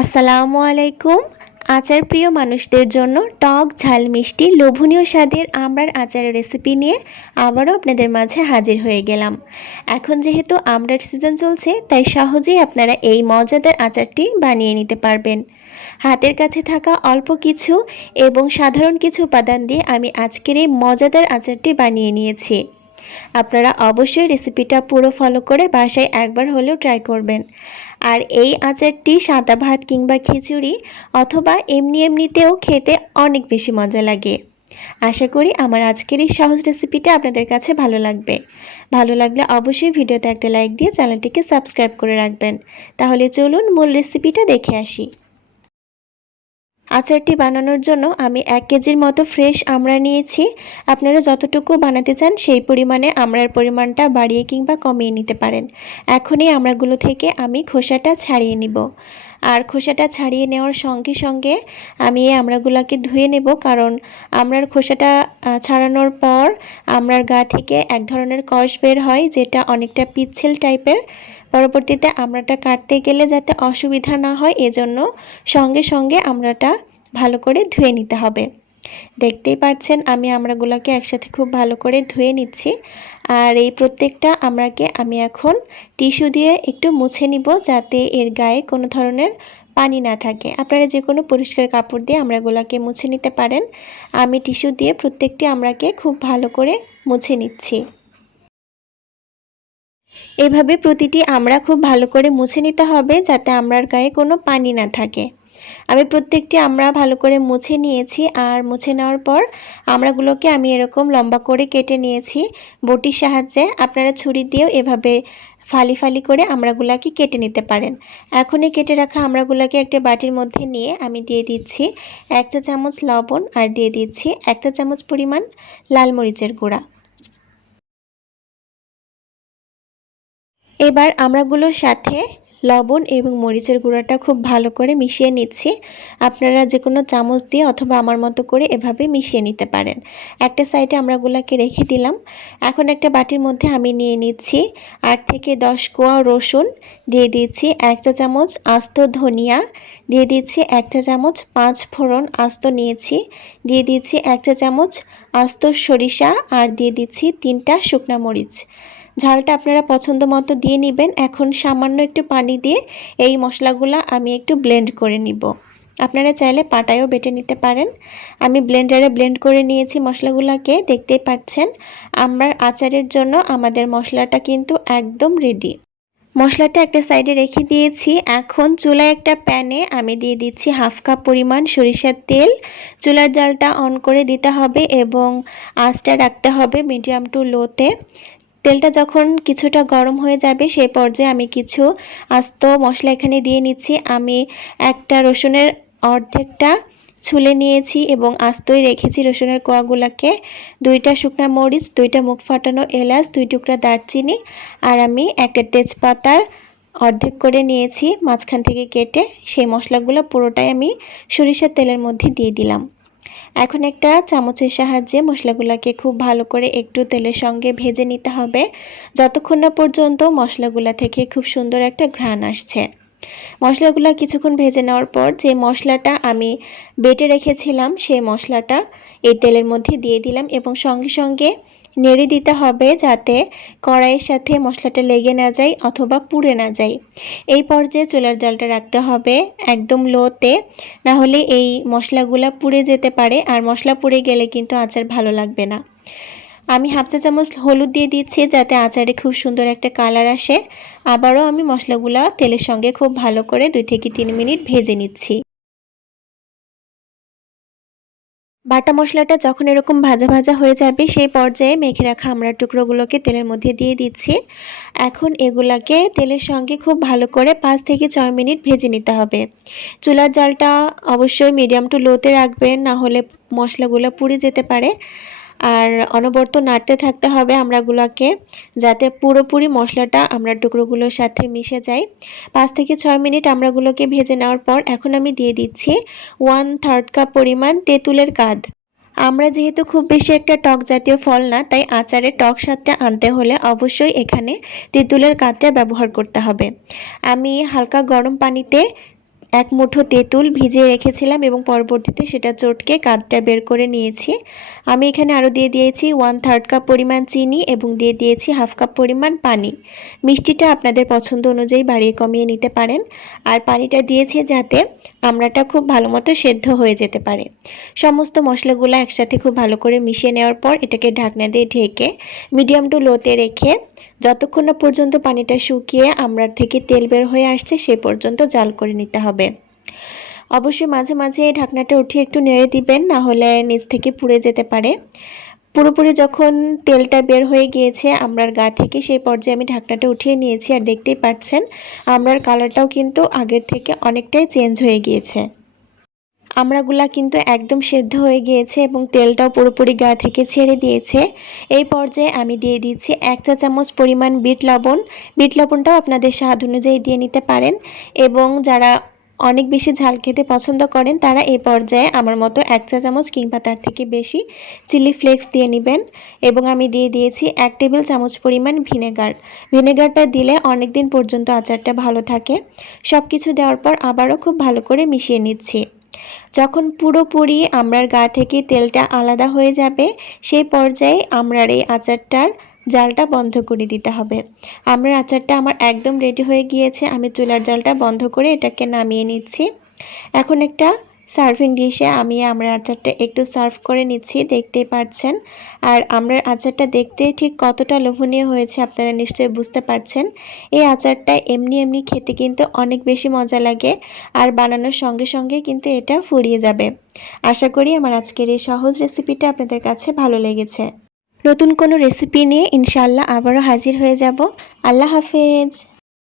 আসসালামু আলাইকুম। আচার প্রিয় মানুষদের জন্য টক ঝাল মিষ্টি লোভনীয় স্বাদের আমড়ার আচারের রেসিপি নিয়ে আবারও আপনাদের মাঝে হাজির হয়ে গেলাম। এখন যেহেতু আমড়ার সিজন চলছে, তাই সহজেই আপনারা এই মজাদার আচারটি বানিয়ে নিতে পারবেন। হাতের কাছে থাকা অল্প কিছু এবং সাধারণ কিছু উপাদান দিয়ে আমি আজকের এই মজাদার আচারটি বানিয়ে নিয়েছি। আপনারা অবশ্যই রেসিপিটা পুরো ফলো করে বাসায় একবার হলেও ট্রাই করবেন। আর এই আচারটি সাদা ভাত কিংবা খিচুড়ি অথবা এমনিতেও খেতে অনেক বেশি মজা লাগে। আশা করি আমার আজকের এই সহজ রেসিপিটা আপনাদের কাছে ভালো লাগবে। ভালো লাগলে অবশ্যই ভিডিওতে একটা লাইক দিয়ে চ্যানেলটিকে সাবস্ক্রাইব করে রাখবেন। তাহলে চলুন মূল রেসিপিটা দেখে আসি। আচারটি বানানোর জন্য আমি 1 কেজির মতো ফ্রেশ আমড়া নিয়েছি। আপনারা যতটুকু বানাতে চান সেই পরিমাণে আমড়ার পরিমাণটা বাড়িয়ে কিংবা কমিয়ে নিতে পারেন। এখন এই আমড়াগুলো থেকে আমি খোসাটা ছাড়িয়ে নিব। আর খোসাটা ছাড়িয়ে নেওয়ার সঙ্গে সঙ্গে আমি এই আমড়াগুলোকে ধুয়ে নেব, কারণ আমড়ার খোসাটা ছাড়ানোর পর আমড়ার গা থেকে এক ধরনের কষ বের হয়, যেটা অনেকটা পিচ্ছিল টাইপের। পরবর্তীতে আমড়াটা কাটতে গেলে যাতে অসুবিধা না হয়, এজন্য সঙ্গে সঙ্গে আমড়াটা ভালো করে ধুয়ে নিতে হবে। দেখতেই পাচ্ছেন আমি আমড়াগুলোকে একসাথে খুব ভালো করে ধুয়ে নিচ্ছি। আর এই প্রত্যেকটা আমড়াকে আমি এখন টিস্যু দিয়ে একটু মুছে নিব, যাতে এর গায়ে কোনো ধরনের পানি না থাকে। আপনারা যে কোনো পরিষ্কার কাপড় দিয়ে আমড়াগুলোকে মুছে নিতে পারেন। আমি টিস্যু দিয়ে প্রত্যেকটি আমড়াকে খুব ভালো করে মুছে নিচ্ছি। এভাবে প্রতিটি আমড়া খুব ভালো করে মুছে নিতে হবে, যাতে আমড়ার গায়ে কোনো পানি না থাকে। আমি প্রত্যেকটি আমড়া ভালো করে মুছে নিয়েছি। আর মুছে নেওয়ার পর আমড়াগুলোকে আমি এরকম লম্বা করে কেটে নিয়েছি বটির সাহায্যে। আপনারা ছুরি দিয়েও এভাবে ফালি ফালি করে আমড়াগুলোকে কেটে নিতে পারেন। এখন এই কেটে রাখা আমড়াগুলোকে একটা বাটির মধ্যে নিয়ে আমি দিয়ে দিচ্ছি 1 চা চামচ লবণ, আর দিয়ে দিচ্ছি 1 চা চামচ পরিমাণ লাল মরিচের গুঁড়া। এবার আমড়াগুলোর সাথে লবণ এবং মরিচের গুঁড়াটা খুব ভালো করে মিশিয়ে নিচ্ছি। আপনারা যে কোনো চামচ দিয়ে অথবা আমার মতো করে এভাবে মিশিয়ে নিতে পারেন। একটা সাইডে আমড়াগুলোকে রেখে দিলাম। এখন একটা বাটির মধ্যে আমি নিয়ে নিচ্ছি 8 থেকে 10 কোয়া রসুন, দিয়ে দিচ্ছি 1 চা চামচ আস্ত ধনিয়া, দিয়ে দিচ্ছি 1 চা চামচ 5 ফোড়ন আস্ত নিয়েছি, দিয়ে দিচ্ছি 1 চা চামচ আস্ত সরিষা, আর দিয়ে দিচ্ছি 3টা শুকনা মরিচ। ঝালটা আপনারা পছন্দ মতো দিয়ে নেবেন। এখন সামান্য একটু পানি দিয়ে এই মশলাগুলো আমি একটু ব্লেন্ড করে নিব। আপনারা চাইলে পাটায়ও বেটে নিতে পারেন। আমি ব্লেন্ডারে ব্লেন্ড করে নিয়েছি মশলাগুলোকে। দেখতেই পাচ্ছেন আমড়ার আচারের জন্য আমাদের মশলাটা কিন্তু একদম রেডি। মশলাটা একটা সাইডে রেখে দিয়েছি। এখন চুলায় একটা প্যানে আমি দিয়ে দিচ্ছি 1/2 কাপ পরিমাণ সরিষার তেল। চুলার জালটা অন করে দিতে হবে এবং আঁচটা রাখতে হবে মিডিয়াম টু লোতে। তেলটা যখন কিছুটা গরম হয়ে যাবে, সেই পর্যায়ে আমি কিছু আস্ত মশলা এখানে দিয়ে নিচ্ছি। আমি একটা রসুনের অর্ধেকটা ছুলে নিয়েছি এবং আস্তই রেখেছি রসুনের কোয়াগুলোকে। 2টা শুকনা মরিচ, 2টা মুখ ফাটানো এলাচ, 2 টুকরা দারচিনি, আর আমি একটা তেজপাতার অর্ধেক করে নিয়েছি মাঝখান থেকে কেটে। সেই মশলাগুলো পুরোটাই আমি সরিষার তেলের মধ্যে দিয়ে দিলাম। এখন একটা চামচের সাহায্যে মশলাগুলোকে খুব ভালো করে একটু তেলের সঙ্গে ভেজে নিতে হবে, যতক্ষণ না পর্যন্ত মশলাগুলো থেকে খুব সুন্দর একটা ঘ্রাণ আসছে। মশলাগুলো কিছুক্ষণ ভেজে নেওয়ার পর যে মশলাটা আমি বেটে রেখেছিলাম, সেই মশলাটা এই তেলের মধ্যে দিয়ে দিলাম এবং সঙ্গে সঙ্গে নেড়ে দিতে হবে, যাতে কড়াইয়ের সাথে মশলাটা লেগে না যায় অথবা পুড়ে না যায়। এই পর্যায়ে চুলার জালটা রাখতে হবে একদম লোতে, না হলে এই মশলাগুলো পুড়ে যেতে পারে, আর মশলা পুড়ে গেলে কিন্তু আচার ভালো লাগবে না। আমি 1/2 চা চামচ হলুদ দিয়ে দিচ্ছি, যাতে আচারে খুব সুন্দর একটা কালার আসে। আবারও আমি মশলাগুলো তেলের সঙ্গে খুব ভালো করে 2 থেকে 3 মিনিট ভেজে নিচ্ছি। বাটা মশলাটা যখন এরকম ভাজা ভাজা হয়ে যাবে, সেই পর্যায়ে মেখে রাখা আমড়ার টুকরোগুলোকে তেলের মধ্যে দিয়ে দিচ্ছি। এখন এগুলাকে তেলের সঙ্গে খুব ভালো করে 5 থেকে 6 মিনিট ভেজে নিতে হবে। চুলার জালটা অবশ্যই মিডিয়াম টু লোতে রাখবেন, না হলে মশলাগুলো পুড়ে যেতে পারে। আর অনবরত নাড়তে থাকতে হবে আমড়াগুলোকে, যাতে পুরোপুরি মশলাটা আমড়ার টুকরোগুলোর সাথে মিশে যায়। 5 থেকে 6 মিনিট আমড়াগুলোকে ভেজে নেওয়ার পর এখন আমি দিয়ে দিচ্ছি 1/3 কাপ পরিমাণ তেঁতুলের কাঁদ। আমরা যেহেতু খুব বেশি একটা টক জাতীয় ফল না, তাই আচারে টক স্বাদটা আনতে হলে অবশ্যই এখানে তেঁতুলের কাঁদটা ব্যবহার করতে হবে। আমি হালকা গরম পানিতে এক মুঠো তেঁতুল ভিজিয়ে রেখেছিলাম এবং পরবর্তীতে সেটা চটকে কাঠটা বের করে নিয়েছি। আমি এখানে আরও দিয়ে দিয়েছি 1/3 কাপ পরিমাণ চিনি এবং দিয়ে দিয়েছি 1/2 কাপ পরিমাণ পানি। মিষ্টিটা আপনাদের পছন্দ অনুযায়ী বাড়িয়ে কমিয়ে নিতে পারেন। আর পানিটা দিয়েছি যাতে আমড়াটা খুব ভালো মতো সেদ্ধ হয়ে যেতে পারে। সমস্ত মশলাগুলো একসাথে খুব ভালো করে মিশিয়ে নেওয়ার পর এটাকে ঢাকনা দিয়ে ঢেকে মিডিয়াম টু লোতে রেখে যতক্ষণ না পর্যন্ত পানিটা শুকিয়ে আমড়ার থেকে তেল বের হয়ে আসছে সে পর্যন্ত জাল করে নিতে হবে। অবশ্যই মাঝে মাঝে ঢাকনাটা উঠিয়ে একটু নেড়ে দিবেন, না হলে নিচ থেকে পুড়ে যেতে পারে। পুরোপুরি যখন তেলটা বের হয়ে গিয়েছে আমড়ার গা থেকে সেই পর্যায়ে আমি ঢাকনাটা উঠিয়ে নিয়েছি। আর দেখতেই পাচ্ছেন আমড়ার কালারটাও কিন্তু আগের থেকে অনেকটাই চেঞ্জ হয়ে গিয়েছে। আমড়াগুলা কিন্তু একদম সেদ্ধ হয়ে গিয়েছে এবং তেলটাও পুরোপুরি গা থেকে ছেড়ে দিয়েছে। এই পর্যায়ে আমি দিয়ে দিচ্ছি 1 চা চামচ পরিমাণ বিট লবণ। বিট লবণটাও আপনাদের স্বাদ অনুযায়ী দিয়ে নিতে পারেন এবং যারা অনেক বেশি ঝাল খেতে পছন্দ করেন তারা এই পর্যায়ে আমার মতো 1 চা চামচ কিংবা তার থেকে বেশি চিলি ফ্লেক্স দিয়ে নেবেন। এবং আমি দিয়ে দিয়েছি 1 টেবিল চামচ পরিমাণ ভিনেগার। ভিনেগারটা দিলে অনেক দিন পর্যন্ত আচারটা ভালো থাকে। সব কিছু দেওয়ার পর আবারও খুব ভালো করে মিশিয়ে নিচ্ছি। যখন পুরোপুরি আমড়ার গা থেকে তেলটা আলাদা হয়ে যাবে সেই পর্যায়ে আমড়ার এই আচারটার জালটা বন্ধ করে দিতে হবে। আমড়ার আচারটা আমার একদম রেডি হয়ে গিয়েছে। আমি চুলার জালটা বন্ধ করে এটাকে নামিয়ে নিচ্ছি। এখন একটা সার্ভিং ডিশে আমি আমড়ার আচারটা একটু সার্ভ করে নিচ্ছি, দেখতেই পাচ্ছেন। আর আমড়ার আচারটা দেখতে ঠিক কতটা লোভনীয় হয়েছে আপনারা নিশ্চয়ই বুঝতে পারছেন। এই আচারটা এমনি এমনি খেতে কিন্তু অনেক বেশি মজা লাগে আর বানানোর সঙ্গে সঙ্গে কিন্তু এটা ফুরিয়ে যাবে। আশা করি আমার আজকের এই সহজ রেসিপিটা আপনাদের কাছে ভালো লেগেছে। নতুন কোনো রেসিপি নিয়ে ইনশাআল্লাহ আবারও হাজির হয়ে যাব। আল্লাহ হাফেজ।